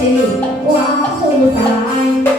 又警察到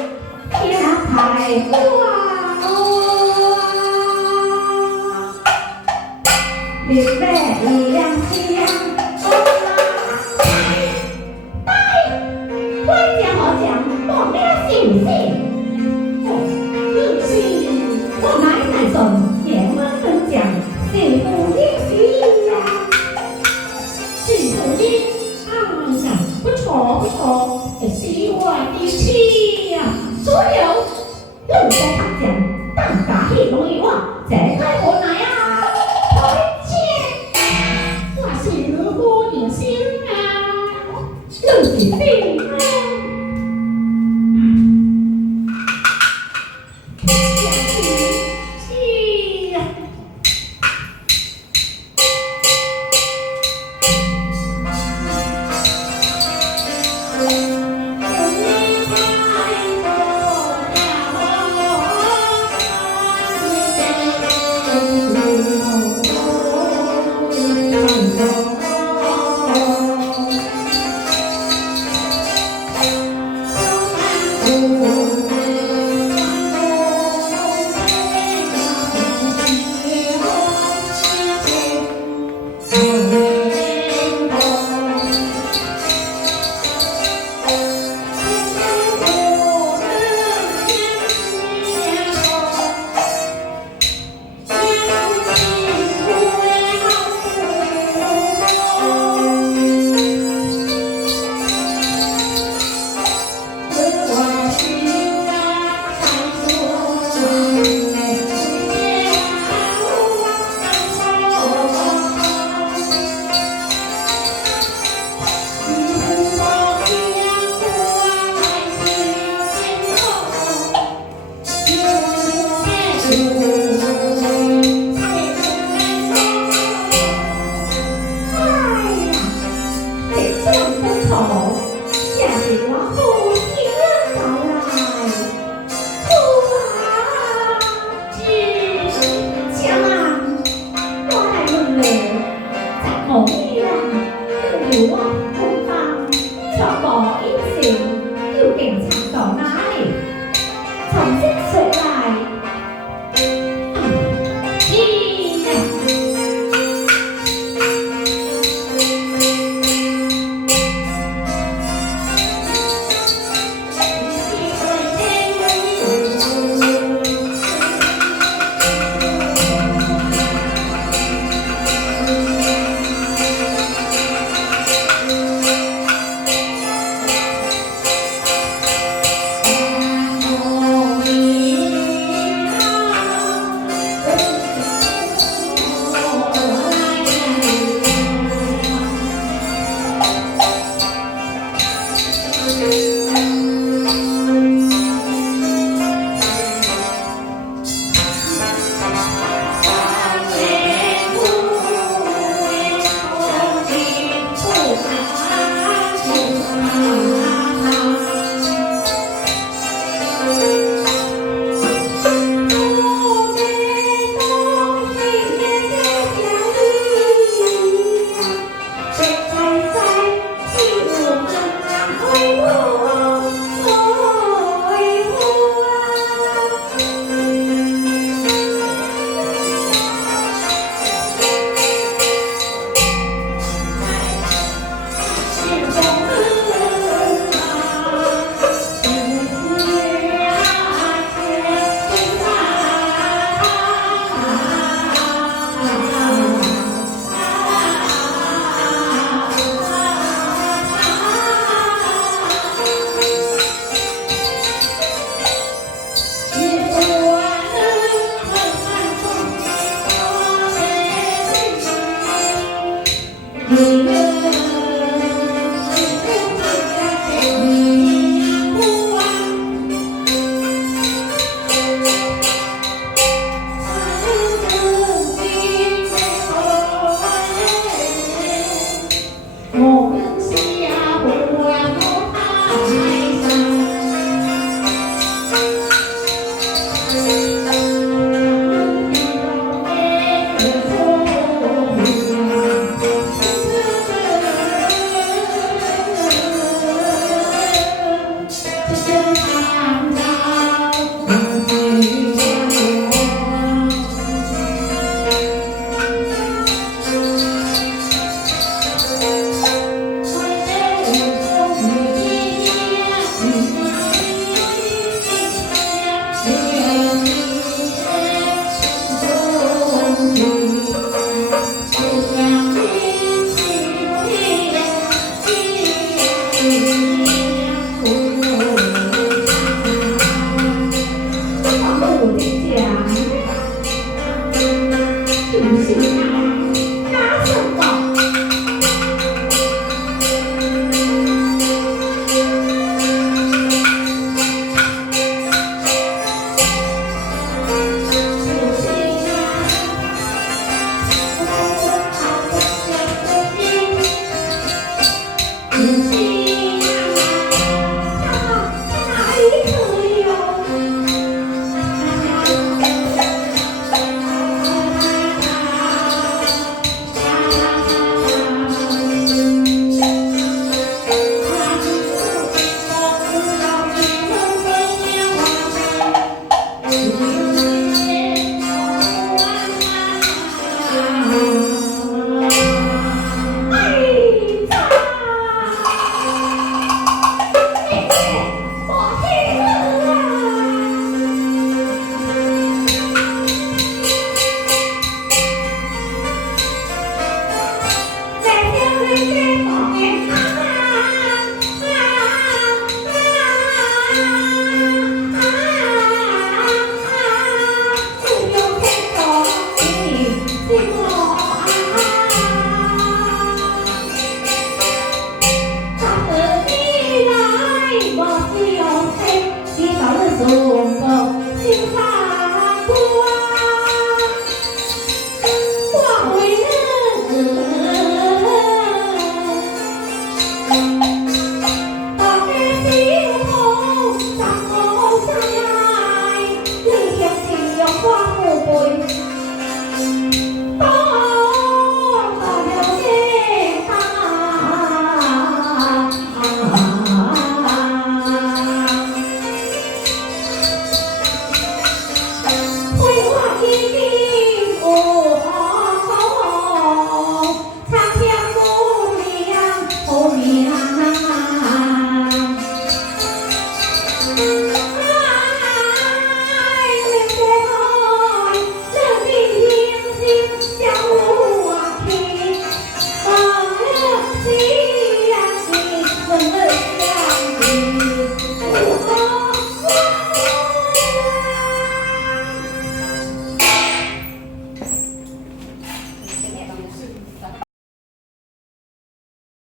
哪里？从